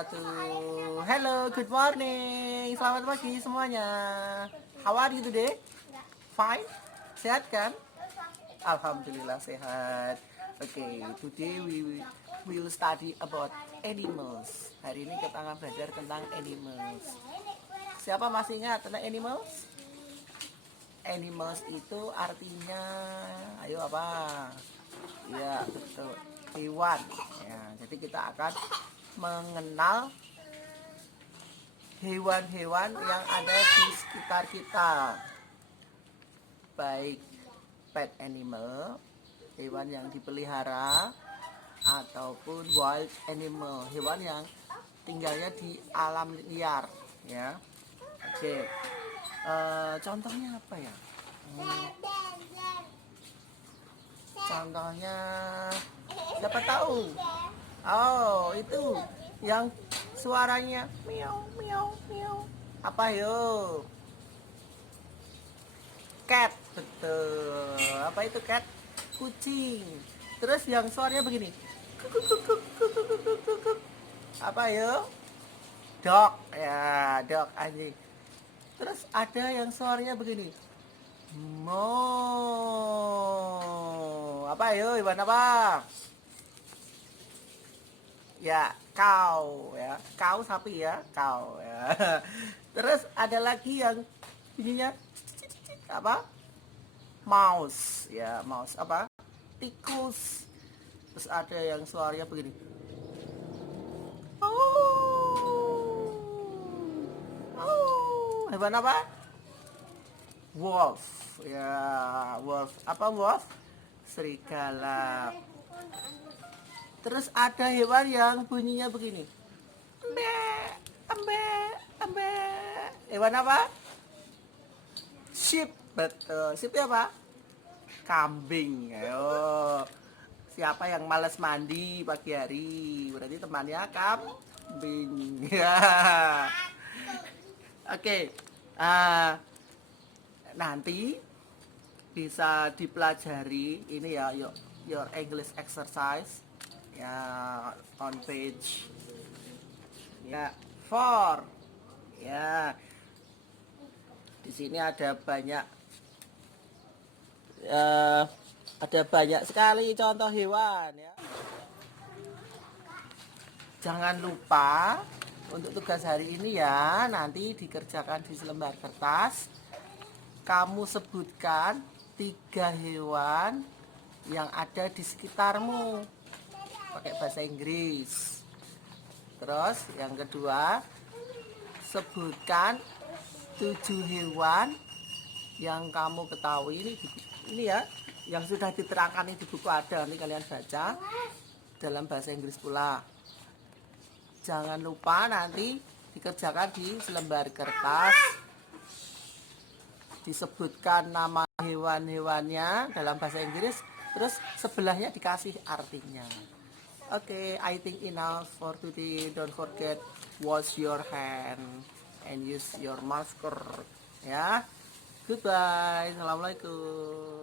wabarakatuh. Hello, good morning. Selamat pagi semuanya. How are you today? Fine? Sehat kan? Alhamdulillah sehat. Okay, today we will study about animals. Hari ini kita akan belajar tentang animals. Siapa masih ingat tentang animals? Animals itu artinya, ayo apa? Ya, betul. Hewan. Ya, jadi kita akan mengenal hewan-hewan yang ada di sekitar kita, baik pet animal, hewan yang dipelihara, ataupun wild animal, hewan yang tinggalnya di alam liar, ya. Oke. Contohnya apa ya? Contohnya siapa tahu? Oh, itu yang suaranya miau miau miau. Apa yo? Cat, betul. Apa itu cat? Kucing. Terus yang suaranya begini. Kuk, kuk, kuk, kuk, kuk, kuk, kuk, kuk. Apa yo? Dog. Ya, dog anjing. Terus ada yang suaranya begini. Mo. Apa yo? Hewan apa? Ya, cow ya. Cow sapi ya, cow ya. Terus ada lagi yang bunyinya apa? Mouse ya, mouse apa? Tikus. Terus ada yang suaranya begini. Oh. Oh, hewan apa? Wolf. Ya, wolf. Apa wolf? Serigala. Terus ada hewan yang bunyinya begini. Embe, embe, embe. Hewan apa? Sheep. Betul. Sheep apa? Kambing. Ayo. Siapa yang malas mandi pagi hari? Berarti temannya kambing. Ya. Oke. Nanti bisa dipelajari ini ya, your English exercise ya, on page ya 4 ya. Di sini ada banyak sekali contoh hewan ya. Jangan lupa untuk tugas hari ini ya, nanti dikerjakan di selembar kertas. Kamu sebutkan 3 hewan yang ada di sekitarmu pakai bahasa Inggris. Terus yang kedua, sebutkan 7 hewan yang kamu ketahui. Ini ya, yang sudah diterangkan di buku ada, nanti kalian baca dalam bahasa Inggris pula. Jangan lupa nanti dikerjakan di selembar kertas, disebutkan nama hewan-hewannya dalam bahasa Inggris, terus sebelahnya dikasih artinya. Oke, I think enough for today. Don't forget wash your hand and use your masker ya. Goodbye. Assalamualaikum.